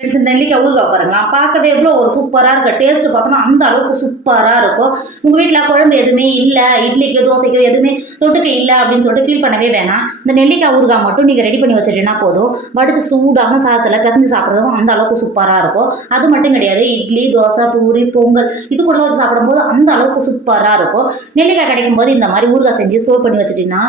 நெல்லிக்காய் ஊறுகாய் பாருங்களா, பார்க்கவே எவ்வளோ ஒரு சூப்பராக இருக்கு. டேஸ்ட் பார்த்தோம்னா அந்த அளவுக்கு சூப்பராக இருக்கும். உங்கள் வீட்டில் குழம்பு எதுவுமே இல்லை, இட்லிக்கோ தோசைக்கோ எதுவுமே தொட்டுக்க இல்லை அப்படின்னு சொல்லிட்டு ஃபீல் பண்ணவே வேணாம். இந்த நெல்லிக்காய் ஊறுகாய் மட்டும் நீங்கள் ரெடி பண்ணி வச்சுட்டீங்கன்னா போதும். வடிச்சு சூடான சாதத்தில் பிசைஞ்சு சாப்பிட்றதும் அந்த அளவுக்கு சூப்பராக இருக்கும். அது மட்டும் கிடையாது, இட்லி, தோசை, பூரி, பொங்கல் இது கூட வச்சு சாப்பிடும்போது அந்த அளவுக்கு சூப்பராக இருக்கும். நெல்லிக்காய் கிடைக்கும் போது இந்த மாதிரி ஊறுகாய் செஞ்சு ஸ்டோர் பண்ணி வச்சுட்டீங்கன்னா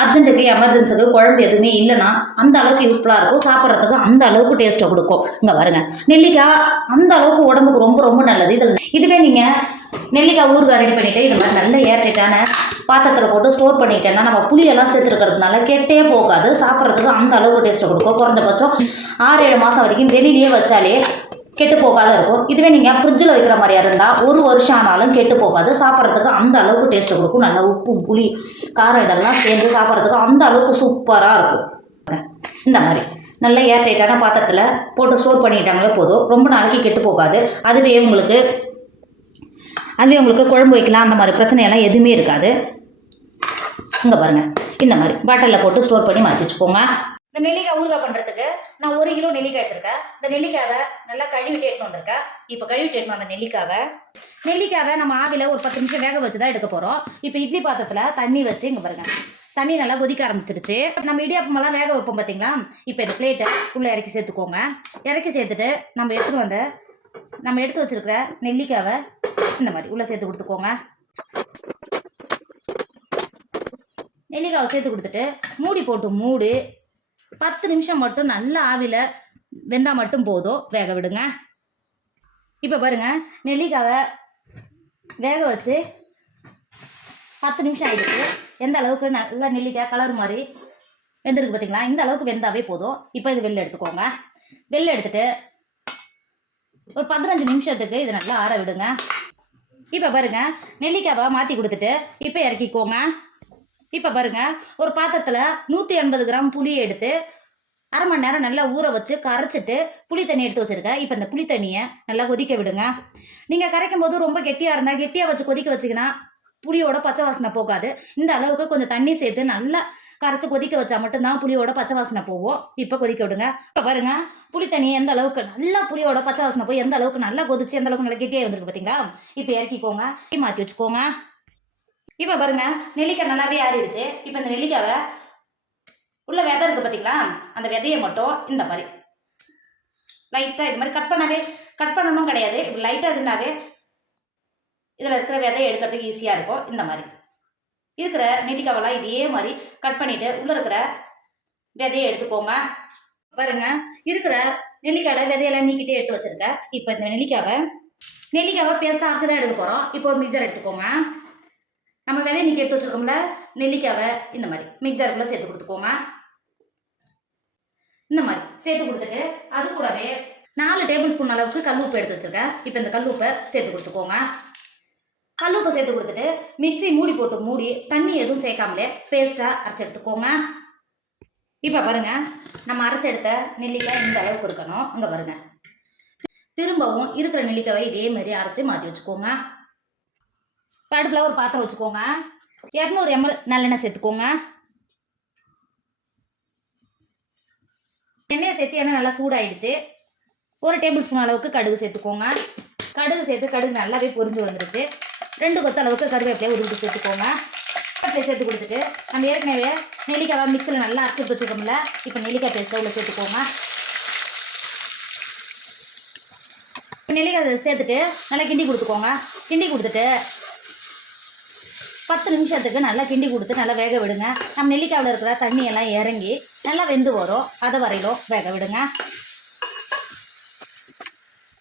அர்ஜென்ட்டுக்கு எமர்ஜென்சிக்கு குழம்பு எதுவுமே இல்லைன்னா அந்த அளவுக்கு யூஸ்ஃபுல்லாக இருக்கும். சாப்பிட்றதுக்கு அந்த அளவுக்கு டேஸ்ட்டை கொடுக்கும். இங்கே பாருங்க, நெல்லிக்காய் அந்த அளவுக்கு உடம்புக்கு ரொம்ப ரொம்ப நல்லது. இதுவே நீங்கள் நெல்லிக்காய் ஊறுகாய் ரெடி பண்ணிவிட்டு இது மாதிரி நல்ல ஏர்டைட்டான பாத்திரத்தில் போட்டு ஸ்டோர் பண்ணிட்டேன்னா நம்ம புளியெல்லாம் சேர்த்துருக்கிறதுனால கெட்டே போகாது. சாப்பிட்றதுக்கு அந்த அளவுக்கு டேஸ்ட்டை கொடுக்கும். குறைஞ்சபட்சம் 6-7 மாதம் வரைக்கும் வெளியிலேயே வச்சாலே கெட்டு போகாத இருக்கும். இதுவே நீங்கள் ஃப்ரிட்ஜில் வைக்கிற மாதிரியா இருந்தால் 1 வருஷம் ஆனாலும் கெட்டு போகாது. சாப்பிட்றதுக்கு அந்த அளவுக்கு டேஸ்ட்டை கொடுக்கும். நல்லா உப்பு, புளி, காரம் இதெல்லாம் சேர்ந்து சாப்பிட்றதுக்கு அந்த அளவுக்கு சூப்பராக இருக்கும். இந்த மாதிரி நல்ல ஏர்டைட்டான பாத்திரத்தில் போட்டு ஸ்டோர் பண்ணிட்டாங்களே போதும், ரொம்ப நாளைக்கு கெட்டு போகாது. அதுவே உங்களுக்கு குழம்பு வைக்கலாம், அந்த மாதிரி பிரச்சனையெல்லாம் எதுவுமே இருக்காது. இங்கே பாருங்கள், இந்த மாதிரி பாட்டிலில் போட்டு ஸ்டோர் பண்ணி மாற்றி வச்சுக்கோங்க. இந்த நெல்லிக்காய் ஊறுகாய் பண்ணுறதுக்கு நான் 1 கிலோ நெல்லிக்காய் எடுத்திருக்கேன். இந்த நெல்லிக்காவை நல்லா கழுவிட்டு எடுத்துன்னு வந்திருக்கேன். இப்போ கழுவிட்டு எடுத்துன்னு வந்த நெல்லிக்காவை நம்ம ஆவில ஒரு 10 நிமிஷம் வேக வச்சு தான் எடுக்க போகிறோம். இப்போ இட்லி பாத்திரத்தில் தண்ணி வச்சு இங்கே பாருங்க, தண்ணி நல்லா கொதிக்க ஆரம்பிச்சிருச்சு. நம்ம இடியாப்பமெல்லாம் வேக வைப்போம் பார்த்தீங்களா, இப்போ இந்த பிளேட்டை உள்ளே இறக்கி சேர்த்துக்கோங்க. இறக்கி சேர்த்துட்டு நம்ம எடுத்து வச்சிருக்கிற நெல்லிக்காவை இந்த மாதிரி உள்ளே சேர்த்து கொடுத்துக்கோங்க. நெல்லிக்காவை சேர்த்து கொடுத்துட்டு மூடி போட்டு 10 நிமிஷம் மட்டும் நல்ல ஆவில வெந்தால் மட்டும் போதும், வேக விடுங்க. இப்போ பாருங்க, நெல்லிக்காவை வேக வச்சு 10 நிமிஷம் ஆகிடுச்சு. எந்த அளவுக்கு நல்லா நெல்லிக்காய் கலர் மாதிரி வெந்திருக்கு பார்த்தீங்களா, இந்த அளவுக்கு வெந்தாவே போதும். இப்போ இது வெளில எடுத்துக்கோங்க. வெளில எடுத்துட்டு ஒரு 15 நிமிஷத்துக்கு இதை நல்லா ஆற விடுங்க. இப்போ பாருங்க, நெல்லிக்காவை மாற்றி கொடுத்துட்டு இப்போ இறக்கிக்கோங்க. இப்போ பாருங்க, ஒரு பாத்திரத்தில் 180 கிராம் புளி எடுத்து 1/2 மணி நேரம் நல்லா ஊற வச்சு கரைச்சிட்டு புளி தண்ணி எடுத்து வச்சுருக்கேன். இப்போ இந்த புளி தண்ணியை நல்லா கொதிக்க விடுங்க. நீங்கள் கரைக்கும் போது ரொம்ப கெட்டியாக இருந்தால் கெட்டியாக வச்சு கொதிக்க வச்சிங்கன்னா புளியோட பச்சை வாசனை போகாது. இந்த அளவுக்கு கொஞ்சம் தண்ணி சேர்த்து நல்லா கரைச்சி கொதிக்க வச்சா மட்டும்தான் புளியோட பச்சை வாசனை போகும். இப்போ கொதிக்க விடுங்க. இப்போ பாருங்க, புளி தண்ணி எந்த அளவுக்கு நல்லா புளியோட பச்சை வாசனை போய் எந்த அளவுக்கு நல்லா கொதிச்சு எந்த அளவுக்கு நல்லா கெட்டியாக வந்துருக்கு பார்த்தீங்களா. இப்போ இறக்கிக்கோங்க, மாற்றி வச்சுக்கோங்க. இப்போ பாருங்க, நெல்லிக்காய் நல்லாவே ஆறிடுச்சு. இப்போ இந்த நெல்லிக்காவை உள்ள விதை இருக்குது பார்த்தீங்களா, அந்த விதையை மட்டும் இந்த மாதிரி லைட்டாக இது மாதிரி கட் பண்ணணும் கிடையாது. இப்போ லைட்டாக இருந்தாவே இதில் இருக்கிற விதையை எடுக்கிறதுக்கு ஈஸியாக இருக்கும். இந்த மாதிரி இருக்கிற நெல்லிக்காவெல்லாம் இதே மாதிரி கட் பண்ணிவிட்டு உள்ளே இருக்கிற விதையை எடுத்துக்கோங்க. பாருங்க, இருக்கிற நெல்லிக்காயில் விதையெல்லாம் நீக்கிட்டே எடுத்து வச்சுருக்கேன். இப்போ இந்த நெல்லிக்காவை பேஸ்ட்டாக அரைச்சி தான் எடுக்க போகிறோம். இப்போ ஒரு மிக்சர் எடுத்துக்கோங்க. நம்ம விதையை நீக்கி எடுத்து வச்சுருக்கோம்ல, நெல்லிக்காவை இந்த மாதிரி மிக்சருக்குள்ளே சேர்த்து கொடுத்துக்கோங்க. இந்த மாதிரி சேர்த்து கொடுத்துட்டு அது கூடவே 4 டேபிள் ஸ்பூன் அளவுக்கு கல்லுப்பு எடுத்து வச்சுருக்கேன். இப்போ இந்த கல்லுப்பை சேர்த்து கொடுத்துக்கோங்க. கல்லுப்பை சேர்த்து கொடுத்துட்டு மிக்ஸி மூடி தண்ணி எதுவும் சேர்க்காமலே பேஸ்ட்டாக அரைச்சி எடுத்துக்கோங்க. இப்போ பாருங்கள், நம்ம அரைச்சி எடுத்த நெல்லிக்காய் இந்த அளவுக்கு இருக்கணும். இங்கே பாருங்க, திரும்பவும் இருக்கிற நெல்லிக்காவை இதே மாதிரி அரைச்சி மாற்றி வச்சுக்கோங்க. அடுப்பில் ஒரு பாத்திரம் வச்சுக்கோங்க. 200 ml நல்லெண்ணெய் சேர்த்துக்கோங்க. எண்ணெயை சேர்த்து எண்ணெய் நல்லா சூடாயிடுச்சு. 1 டேபிள் ஸ்பூன் அளவுக்கு கடுகு சேர்த்துக்கோங்க. கடுகு நல்லாவே பொரிஞ்சு வந்துருச்சு. 2 கொத்து அளவுக்கு கருவேப்பிலையை உருவிட்டு சேர்த்துக்கோங்க. கருவேப்பிலையை சேர்த்து கொடுத்துட்டு நம்ம ஏற்கனவே நெல்லிக்காவை மிக்ஸில் நல்லா அரைச்சி வச்சுக்கோம்ல, இப்போ நெல்லிக்காய் பேஸ்ட்டை உள்ள சேர்த்துக்கோங்க. நெல்லிக்காய் சேர்த்துட்டு நல்லா கிண்டி கொடுத்துக்கோங்க. கிண்டி கொடுத்துட்டு 10 நிமிஷத்துக்கு நல்லா கிண்டி கொடுத்து நல்லா வேக விடுங்க. நம்ம நெல்லிக்காவில் இருக்கிற தண்ணியெல்லாம் இறங்கி நல்லா வெந்து வரும், அதை வரையிலும் வேக விடுங்க.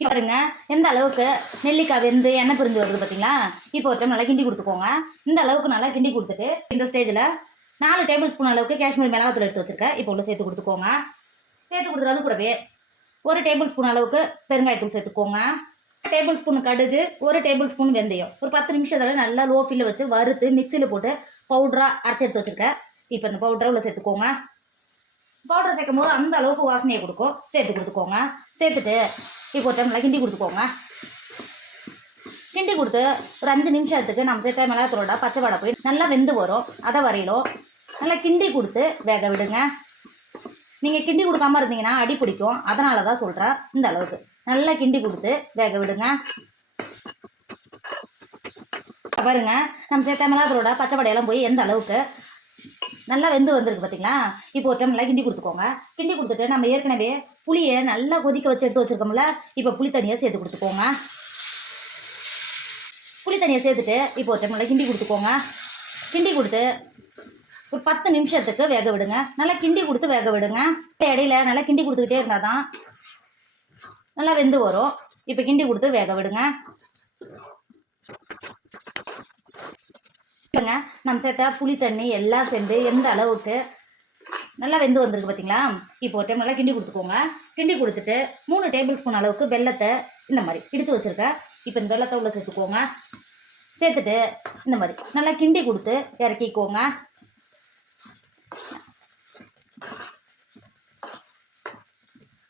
பாருங்க, எந்த அளவுக்கு நெல்லிக்காய் வெந்து எண்ணெய் பிரிஞ்சு வருது பார்த்தீங்களா. இப்போ ஒரு டைம் நல்லா கிண்டி கொடுத்துக்கோங்க. இந்த அளவுக்கு நல்லா கிண்டி கொடுத்துட்டு இந்த ஸ்டேஜில் 4 டேபிள் ஸ்பூன் அளவுக்கு காஷ்மீர் மிளகாத்தூள் எடுத்து வச்சுருக்கேன். இப்போ உள்ள சேர்த்து கொடுத்துக்கோங்க. சேர்த்து கொடுத்துறது கூடவே 1 டேபிள் ஸ்பூன் அளவுக்கு பெருங்காயத்தூள் சேர்த்துக்கோங்க. டேபிள் ஸ்பூன் கடுகு, 1 டேபிள் ஸ்பூன் வெந்தயம், ஒரு 10 நிமிஷத்தில் நல்லா லோ ஃபில்ல வச்சு வறுத்து மிக்சியில் போட்டு பவுடராக அரைச்சி எடுத்து வச்சுருக்கேன். இப்போ இந்த பவுடரை உள்ள சேர்த்துக்கோங்க. பவுடரை சேர்க்கும் போது அந்த அளவுக்கு வாசனையை கொடுக்கும். சேர்த்து கொடுத்துக்கோங்க. சேர்த்துட்டு இப்போ ஒரு டைம் நல்லா கிண்டி கொடுத்துக்கோங்க. கிண்டி கொடுத்து ஒரு 5 நிமிஷத்துக்கு நம்ம சேர்த்த மிளகாத்தூளோட பச்சை வாடை போய் நல்லா வெந்து வரும், அதை வரையிலும் நல்லா கிண்டி கொடுத்து வேக விடுங்க. நீங்கள் கிண்டி கொடுக்காம இருந்தீங்கன்னா அடி பிடிக்கும். அதனால தான் சொல்கிறேன். இந்த அளவுக்கு நல்லா கிண்டி கொடுத்து வேக விடுங்க. பாருங்க, நம்ம சேர்த்த மிளகாத்தூளோட பச்சை படையெல்லாம் போய் எந்த அளவுக்கு நல்லா வெந்து வந்திருக்கு பார்த்தீங்களா? இப்போ ஒரு டைம் நல்லா கிண்டி கொடுத்துக்கோங்க. கிண்டி கொடுத்துட்டு நம்ம ஏற்கனவே புளியை நல்லா கொதிக்க வச்சு எடுத்து வச்சுருக்கோம்ல, இப்போ புளி தண்ணியை சேர்த்து கொடுத்துக்கோங்க. புளி தண்ணியை சேர்த்துட்டு இப்போ ஒரு டைம் நல்லா கிண்டி கொடுத்துக்கோங்க. கிண்டி கொடுத்து ஒரு 10 நிமிஷத்துக்கு வேக விடுங்க. நல்லா கிண்டி கொடுத்து வேக விடுங்க. இடையில நல்லா கிண்டி கொடுத்துக்கிட்டே இருந்தால் தான் நல்லா வெந்து வரும். இப்போ கிண்டி கொடுத்து வேக விடுங்க. இல்லைங்க, நம்ம சேர்த்த புளி தண்ணி எல்லாம் சேர்ந்து எந்த அளவுக்கு நல்லா வெந்து வந்திருக்கு பார்த்தீங்களா? இப்போ ஒரு டைம் நல்லா கிண்டி கொடுத்துக்கோங்க. கிண்டி கொடுத்துட்டு 3 டேபிள் ஸ்பூன் அளவுக்கு வெல்லத்தை இந்த மாதிரி இடித்து வச்சுருக்கேன். இப்போ இந்த வெல்லத்தை உள்ள சேர்த்துக்கோங்க. சேர்த்துட்டு இந்த மாதிரி நல்லா கிண்டி கொடுத்து இறக்கிக்கோங்க.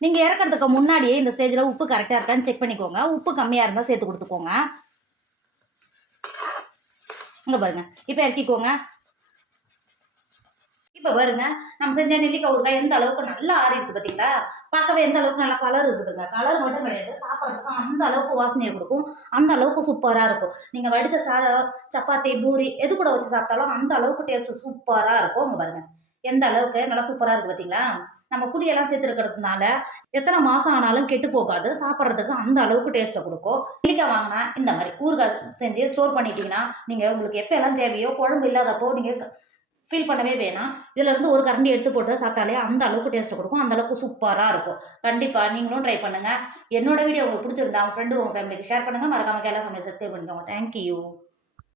நீங்கள் இறக்கிறதுக்கு முன்னாடியே இந்த ஸ்டேஜில் உப்பு கரெக்டாக இருக்கான்னு செக் பண்ணிக்கோங்க. உப்பு கம்மியாக இருந்தால் சேர்த்து கொடுத்துக்கோங்க. இங்கே பாருங்க, இப்போ இறக்கிக்கோங்க. இப்போ பாருங்க, நம்ம செஞ்ச நெல்லிக்காய் ஊறுகாய் எந்த அளவுக்கு நல்லா ஆறி இருக்குது பார்த்தீங்களா? பார்க்கவே எந்த அளவுக்கு நல்லா கலர் இருக்குதுங்க. கலர் மட்டும் கிடையாது, சாப்பிட்றதுக்கு அந்த அளவுக்கு வாசனையை கொடுக்கும். அந்த அளவுக்கு சூப்பராக இருக்கும். நீங்கள் வடித்த சாதம், சப்பாத்தி, பூரி எது கூட வச்சு சாப்பிட்டாலும் அந்த அளவுக்கு டேஸ்ட் சூப்பராக இருக்கும். இங்கே பாருங்க, எந்த அளவுக்கு நல்லா சூப்பராக இருக்குது பார்த்தீங்களா? நம்ம புளியெல்லாம் சேர்த்துருக்கிறதுனால எத்தனை மாதம் ஆனாலும் கெட்டு போகாது. சாப்பிட்றதுக்கு அந்த அளவுக்கு டேஸ்ட்டை கொடுக்கும். நெல்லிக்காய் வாங்கினா இந்த மாதிரி ஊறுகாய் செஞ்சு ஸ்டோர் பண்ணிட்டீங்கன்னா, நீங்கள் உங்களுக்கு எப்போ எல்லாம் தேவையோ குழம்பு இல்லாதப்போ நீங்கள் ஃபீல் பண்ணவே வேணாம். இதிலேருந்து ஒரு கரண்டி எடுத்து போட்டு சாப்பிட்டாலே அந்த அளவுக்கு டேஸ்ட்டை கொடுக்கும். அந்த அளவுக்கு சூப்பராக இருக்கும். கண்டிப்பாக நீங்களும் ட்ரை பண்ணுங்கள். என்னோட வீடியோ உங்களுக்கு பிடிச்சிருந்தா உங்கள் ஃப்ரெண்டு, உங்கள் ஃபேமிலிக்கு ஷேர் பண்ணுங்கள். மறக்காம கேரளா சமையல் சப்ஸ்கிரைப் பண்ணிக்கோங்க. தேங்க்யூ.